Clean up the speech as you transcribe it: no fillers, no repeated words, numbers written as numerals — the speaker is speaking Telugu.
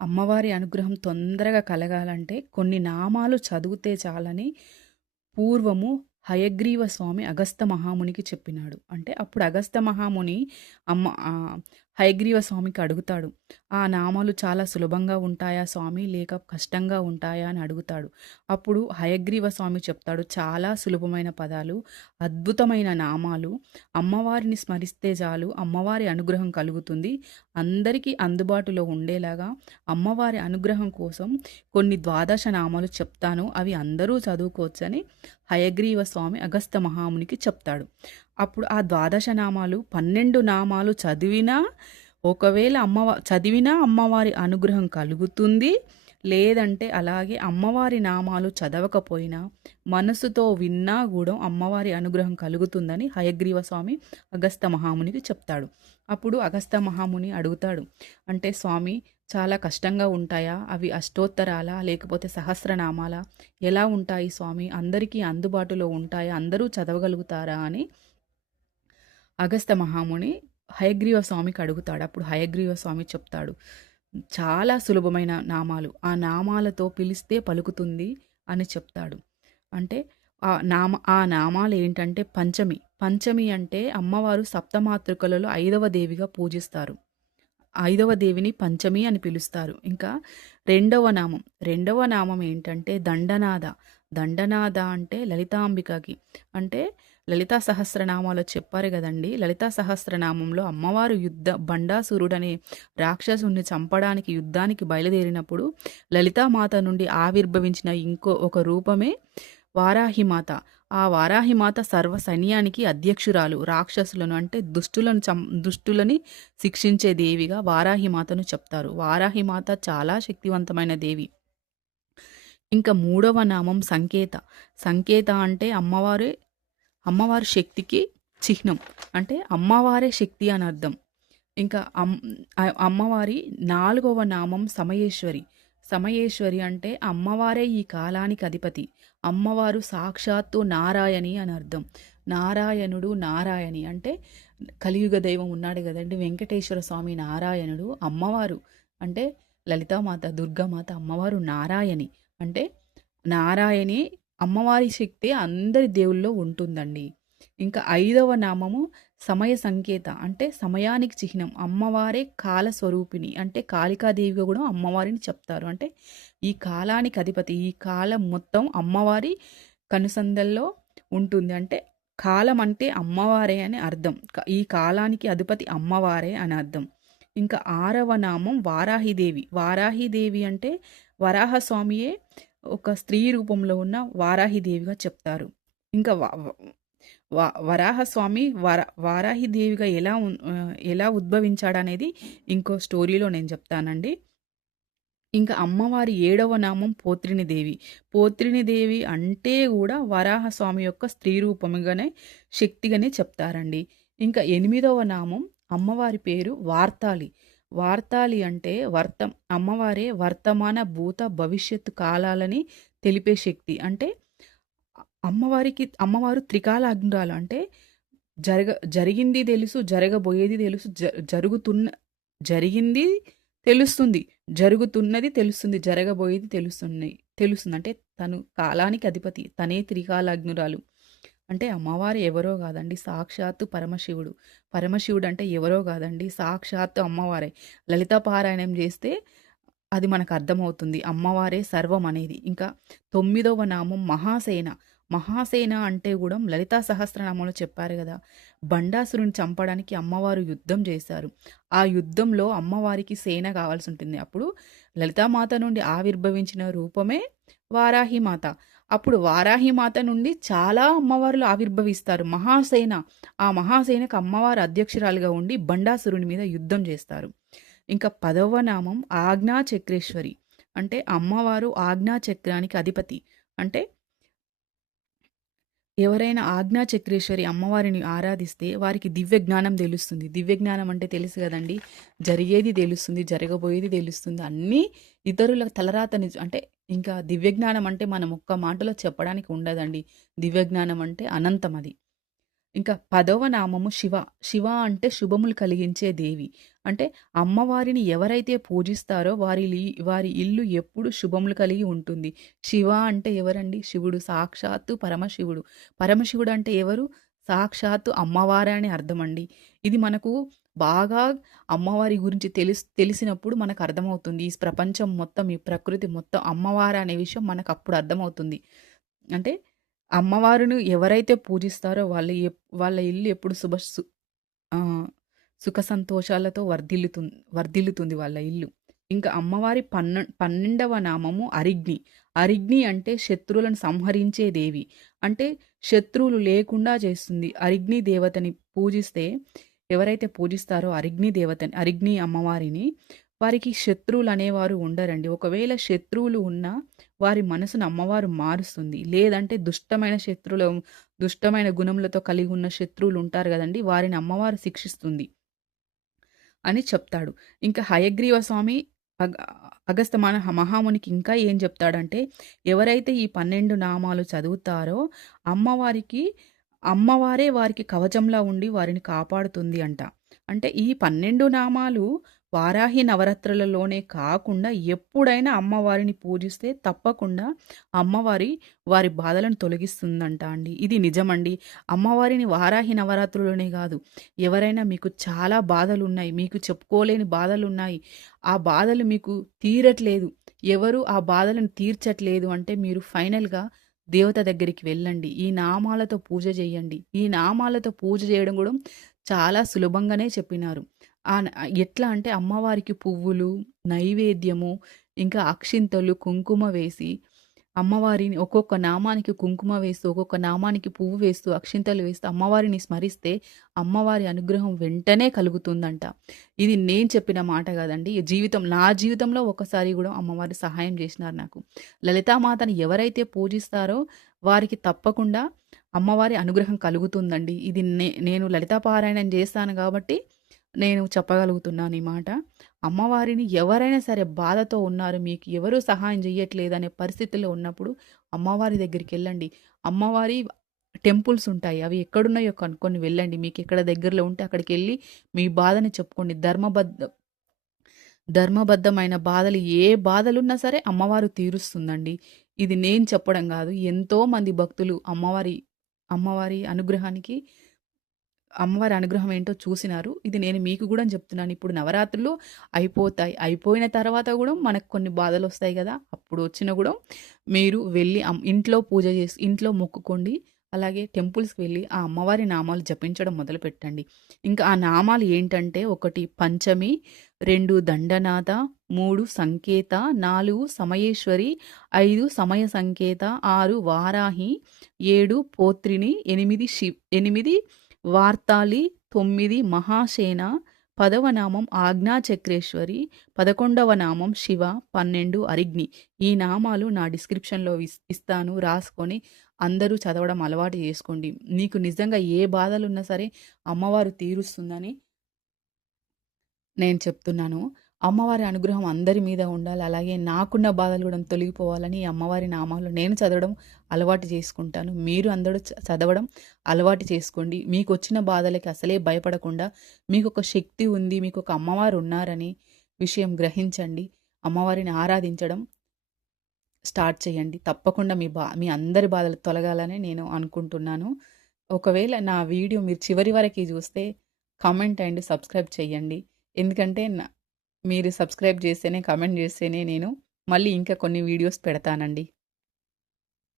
అమ్మవారి అనుగ్రహం తొందరగా కలగాలంటే కొన్ని నామాలు చదివితే చాలని పూర్వము హయగ్రీవ స్వామి అగస్త్య మహామునికి చెప్పినాడు. అంటే అప్పుడు అగస్త్య మహాముని అమ్మ హయగ్రీవ స్వామికి అడుగుతాడు. "ఆ నామాలు చాలా సులభంగా ఉంటాయా స్వామి? లేక కష్టంగా ఉంటాయా?" అని అడుగుతాడు. అప్పుడు హయగ్రీవ స్వామి చెప్తాడు, "చాలా సులభమైన పదాలు, అద్భుతమైన నామాలు. అమ్మవారిని స్మరిస్తే చాలు అమ్మవారి అనుగ్రహం కలుగుతుంది. అందరికీ అందుబాటులో ఉండేలాగా అమ్మవారి అనుగ్రహం కోసం కొన్ని ద్వాదశ నామాలు చెప్తాను. అవి అందరూ చదువుకోవచ్చని" హయగ్రీవ స్వామి అగస్త్య మహామునికి చెప్తాడు. అప్పుడు ఆ ద్వాదశ నామాలు 12 నామాలు చదివినా ఒకవేళ చదివినా అమ్మవారి అనుగ్రహం కలుగుతుంది. లేదంటే అలాగే అమ్మవారి నామాలు చదవకపోయినా మనసుతో విన్నా కూడా అమ్మవారి అనుగ్రహం కలుగుతుందని హయగ్రీవ స్వామి అగస్త్య మహామునికి చెప్తాడు. అప్పుడు అగస్త్య మహాముని అడుగుతాడు, అంటే స్వామి చాలా కష్టంగా ఉంటాయా? అవి అష్టోత్తరాలా? లేకపోతే సహస్రనామాలా? ఎలా ఉంటాయి స్వామి? అందరికీ అందుబాటులో ఉంటాయా? అందరూ చదవగలుగుతారా? అని అగస్త్య మహాముని హయగ్రీవ స్వామికి అడుగుతాడు. అప్పుడు హయగ్రీవ స్వామి చెప్తాడు, చాలా సులభమైన నామాలు. ఆ నామాలతో పిలిస్తే పలుకుతుంది అని చెప్తాడు. అంటే ఆ నామాలు ఏంటంటే పంచమి. పంచమి అంటే అమ్మవారు సప్తమాతృకలలో 5వ దేవిగా పూజిస్తారు. 5వ దేవిని పంచమి అని పిలుస్తారు. ఇంకా రెండవ నామం ఏంటంటే దండనాద. దండనాద అంటే లలితాంబికకి. అంటే లలితా సహస్రనామాలో చెప్పారు గదండీ! లలితా సహస్రనామంలో అమ్మవారు బండాసురుడనే రాక్షసుడిని చంపడానికి యుద్ధానికి బయలుదేరినప్పుడు లలితామాత నుండి ఆవిర్భవించిన ఒక రూపమే వారాహిమాత. ఆ వారాహిమాత సర్వ సైన్యానికి అధ్యక్షురాలు. రాక్షసులను అంటే దుష్టులని శిక్షించే దేవిగా వారాహిమాతను చెప్తారు. వారాహిమాత చాలా శక్తివంతమైన దేవి. ఇంకా మూడవ నామం సంకేత. సంకేత అంటే అమ్మవారి శక్తికి చిహ్నం. అంటే అమ్మవారే శక్తి అని అర్థం. ఇంకా అమ్మవారి 4వ నామం సమయేశ్వరి. సమయేశ్వరి అంటే అమ్మవారే ఈ కాలానికి అధిపతి. అమ్మవారు సాక్షాత్తు నారాయణి అని అర్థం. నారాయణుడు నారాయణి అంటే కలియుగ దైవం ఉన్నాడు కదండి, వెంకటేశ్వర స్వామి నారాయణుడు. అమ్మవారు అంటే లలితామాత, దుర్గామాత, అమ్మవారు నారాయణి. అంటే నారాయణి అమ్మవారి శక్తి అందరి దేవుల్లో ఉంటుందండి. ఇంకా 5వ నామము సమయ సంకేత. అంటే సమయానికి చిహ్నం. అమ్మవారే కాల స్వరూపిణి. అంటే కాళికాదేవిగా కూడా అమ్మవారిని చెప్తారు. అంటే ఈ కాలానికి అధిపతి. ఈ కాలం మొత్తం అమ్మవారి కనుసందల్లో ఉంటుంది. అంటే కాలం అంటే అమ్మవారే అని అర్థం. ఈ కాలానికి అధిపతి అమ్మవారే అని అర్థం. ఇంకా 6వ నామం వారాహిదేవి. వారాహిదేవి అంటే వరాహస్వామియే ఒక స్త్రీ రూపంలో ఉన్న వారాహిదేవిగా చెప్తారు. ఇంకా వరాహస్వామి వారాహిదేవిగా ఎలా ఉద్భవించాడనేది ఇంకో స్టోరీలో నేను చెప్తానండి. ఇంకా అమ్మవారి 7వ నామం పోత్రినిదేవి. పోత్రినిదేవి అంటే కూడా వరాహస్వామి యొక్క స్త్రీ రూపముగానే శక్తిగానే చెప్తారండి. ఇంకా 8వ నామం అమ్మవారి పేరు వార్తాళి. వార్తాళి అంటే అమ్మవారే వర్తమాన భూత భవిష్యత్తు కాలాలని తెలిపే శక్తి. అంటే అమ్మవారు త్రికాలాగ్నురాలు. అంటే జరిగింది తెలుసు, జరగబోయేది తెలుసు, జరిగింది తెలుస్తుంది, జరుగుతున్నది తెలుస్తుంది, జరగబోయేది తెలుస్తుంది. అంటే తను కాలానికి అధిపతి, తనే త్రికాలాగ్నురాలు. అంటే అమ్మవారు ఎవరో కాదండి, సాక్షాత్తు పరమశివుడు. పరమశివుడు అంటే ఎవరో కాదండి, సాక్షాత్తు అమ్మవారే. లలిత పారాయణం చేస్తే అది మనకు అర్థమవుతుంది, అమ్మవారే సర్వం అనేది. ఇంకా 9వ నామం మహాసేన. మహాసేన అంటే కూడా లలితా సహస్రనామంలో చెప్పారు కదా, బండాసురుని చంపడానికి అమ్మవారు యుద్ధం చేశారు. ఆ యుద్ధంలో అమ్మవారికి సేన కావాల్సి ఉంటుంది. అప్పుడు లలితామాత నుండి ఆవిర్భవించిన రూపమే వారాహిమాత. అప్పుడు వారాహిమాత నుండి చాలా అమ్మవారులు ఆవిర్భవిస్తారు. మహాసేన, ఆ మహాసేనకు అమ్మవారు అధ్యక్షురాలుగా ఉండి బండాసురుని మీద యుద్ధం చేస్తారు. ఇంకా 10వ నామం ఆజ్ఞాచక్రేశ్వరి. అంటే అమ్మవారు ఆజ్ఞాచక్రానికి అధిపతి. అంటే ఎవరైనా ఆజ్ఞాచక్రేశ్వరి అమ్మవారిని ఆరాధిస్తే వారికి దివ్య జ్ఞానం తెలుస్తుంది. దివ్య జ్ఞానం అంటే తెలుసు కదండి, జరిగేది తెలుస్తుంది, జరగబోయేది తెలుస్తుంది, అన్నీ ఇతరుల తలరాతని. అంటే ఇంకా దివ్య జ్ఞానం అంటే మనం ఒక్క మాటలో చెప్పడానికి ఉండదండి. దివ్య జ్ఞానం అంటే అనంతం అది. ఇంకా 10వ నామము శివ. శివ అంటే శుభములు కలిగించే దేవి. అంటే అమ్మవారిని ఎవరైతే పూజిస్తారో వారి ఇల్లు ఎప్పుడు శుభములు కలిగి ఉంటుంది. శివ అంటే ఎవరండి? శివుడు, సాక్షాత్తు పరమశివుడు. పరమశివుడు అంటే ఎవరు? సాక్షాత్తు అమ్మవారే అని అర్థమండి. ఇది మనకు బాగా అమ్మవారి గురించి తెలిసినప్పుడు మనకు అర్థమవుతుంది. ఈ ప్రపంచం మొత్తం, ఈ ప్రకృతి మొత్తం అమ్మవారే అనే విషయం మనకప్పుడు అర్థమవుతుంది. అంటే అమ్మవారిని ఎవరైతే పూజిస్తారో వాళ్ళ ఇల్లు ఎప్పుడు ఆహ్, సుఖ సంతోషాలతో వర్ధిల్లుతుంది వాళ్ళ ఇల్లు. ఇంకా అమ్మవారి 12వ నామము అరిగ్ని. అరిగ్ని అంటే శత్రువులను సంహరించే దేవి. అంటే శత్రువులు లేకుండా చేస్తుంది. అరిగ్ని దేవతని పూజిస్తే ఎవరైతే పూజిస్తారో అరిగ్ని అమ్మవారిని, వారికి శత్రువులనేవారు ఉండరండి. ఒకవేళ శత్రువులు ఉన్నా వారి మనసును అమ్మవారు మారుస్తుంది. లేదంటే దుష్టమైన గుణములతో కలిగి ఉన్న శత్రువులు ఉంటారు గదండీ! వారిని అమ్మవారు శిక్షిస్తుంది అని చెప్తాడు. ఇంకా హయగ్రీవ స్వామి అగ అగస్త్య మహామునికి ఇంకా ఏం చెప్తాడంటే, ఎవరైతే ఈ 12 నామాలు చదువుతారో అమ్మవారే వారికి కవచంలా ఉండి వారిని కాపాడుతుంది అంట. అంటే ఈ 12 నామాలు వారాహి నవరాత్రులలోనే కాకుండా ఎప్పుడైనా అమ్మవారిని పూజిస్తే తప్పకుండా వారి బాధలను తొలగిస్తుందంట అండి. ఇది నిజమండి. అమ్మవారిని వారాహి నవరాత్రులోనే కాదు, ఎవరైనా మీకు చాలా బాధలున్నాయి, మీకు చెప్పుకోలేని బాధలున్నాయి, ఆ బాధలు మీకు తీరట్లేదు, ఎవరు ఆ బాధలను తీర్చట్లేదు అంటే మీరు ఫైనల్‌గా దేవత దగ్గరికి వెళ్ళండి. ఈ నామాలతో పూజ చేయండి. ఈ నామాలతో పూజ చేయడం కూడా చాలా సులభంగానే చెప్పినారు. ఎట్లా అంటే అమ్మవారికి పువ్వులు, నైవేద్యము, ఇంకా అక్షింతలు, కుంకుమ వేసి అమ్మవారిని ఒక్కొక్క నామానికి కుంకుమ వేస్తూ, ఒక్కొక్క నామానికి పువ్వు వేస్తూ, అక్షింతలు వేస్తూ అమ్మవారిని స్మరిస్తే అమ్మవారి అనుగ్రహం వెంటనే కలుగుతుందంట. ఇది నేను చెప్పిన మాట కాదండి. నా జీవితంలో ఒకసారి కూడా అమ్మవారు సహాయం చేసినారు నాకు. లలితామాతని ఎవరైతే పూజిస్తారో వారికి తప్పకుండా అమ్మవారి అనుగ్రహం కలుగుతుందండి. ఇది నేను లలితా పారాయణం చేస్తాను కాబట్టి నేను చెప్పగలుగుతున్నాను ఈ మాట. అమ్మవారిని ఎవరైనా సరే బాధతో ఉన్నారు, మీకు ఎవరు సహాయం చేయట్లేదనే పరిస్థితిలో ఉన్నప్పుడు అమ్మవారి దగ్గరికెళ్ళండి. అమ్మవారి టెంపుల్స్ ఉంటాయి. అవి ఎక్కడున్నాయో కనుక్కొని వెళ్ళండి. మీకు ఎక్కడ దగ్గరలో ఉంటే అక్కడికెళ్ళి మీ బాధని చెప్పుకోండి. ధర్మబద్ధమైన బాధలు ఏ బాధలున్నా సరే అమ్మవారు తీరుస్తుందండి. ఇది నేను చెప్పడం గాదు. ఎంతోమంది భక్తులు అమ్మవారి అమ్మవారి అనుగ్రహం ఏంటో చూసినారు. ఇది నేను మీకు గూడా చెప్తున్నాను. ఇప్పుడు నవరాత్రులు అయిపోతాయి. అయిపోయిన తర్వాత గూడా మనకు కొన్ని బాధలొస్తాయి గదా! అప్పుడు వచ్చినా గూడా మీరు వెళ్ళి ఇంట్లో పూజ చేసి ఇంట్లో మొక్కుకోండి. అలాగే టెంపుల్స్‌కి వెళ్ళి ఆ అమ్మవారి నామాలు జపించడం మొదలుపెట్టండి. ఇంకా ఆ నామాలు ఏంటంటే 1 పంచమి, 2 దండనాథ, 3 సంకేత, 4 సమయేశ్వరి, 5 సమయ సంకేత, 6 వారాహి, 7 పోత్రిని, 8 వార్తాళి, 9 మహాసేన, 10వ నామం ఆజ్ఞాచక్రేశ్వరి, 11వ నామం శివ, 12 అరిగ్ని. ఈ నామాలు నా డిస్క్రిప్షన్‌లో ఇస్తాను, రాసుకొని అందరూ చదవడం అలవాటు చేసుకోండి. నీకు నిజంగా ఏ బాధలున్నా సరే అమ్మవారు తీరుస్తుందని నేను చెప్తున్నాను. అమ్మవారి అనుగ్రహం అందరి మీద ఉండాలి. అలాగే నాకున్న బాధలు గూడా తొలగిపోవాలని ఈ అమ్మవారి నామాలు నేను చదవడం అలవాటు చేసుకుంటాను. మీరు అందరూ చదవడం అలవాటు చేసుకోండి. మీకొచ్చిన బాధలకి అసలే భయపడకుండా మీకొక శక్తి ఉంది, మీకొక అమ్మవారు ఉన్నారని విషయం గ్రహించండి. అమ్మవారిని ఆరాధించడం స్టార్ట్ చేయండి. తప్పకుండా మీ అందరి బాధలు తొలగాలని నేను అనుకుంటున్నాను. ఒకవేళ నా వీడియో మీరు చివరి వరకి చూస్తే కామెంట్ అండ్ సబ్స్క్రైబ్ చేయండి. ఎందుకంటే మీరు సబ్స్క్రైబ్ చేస్తేనే, కామెంట్ చేస్తేనే నేను మళ్ళీ ఇంకా కొన్ని వీడియోస్ పెడతానండి.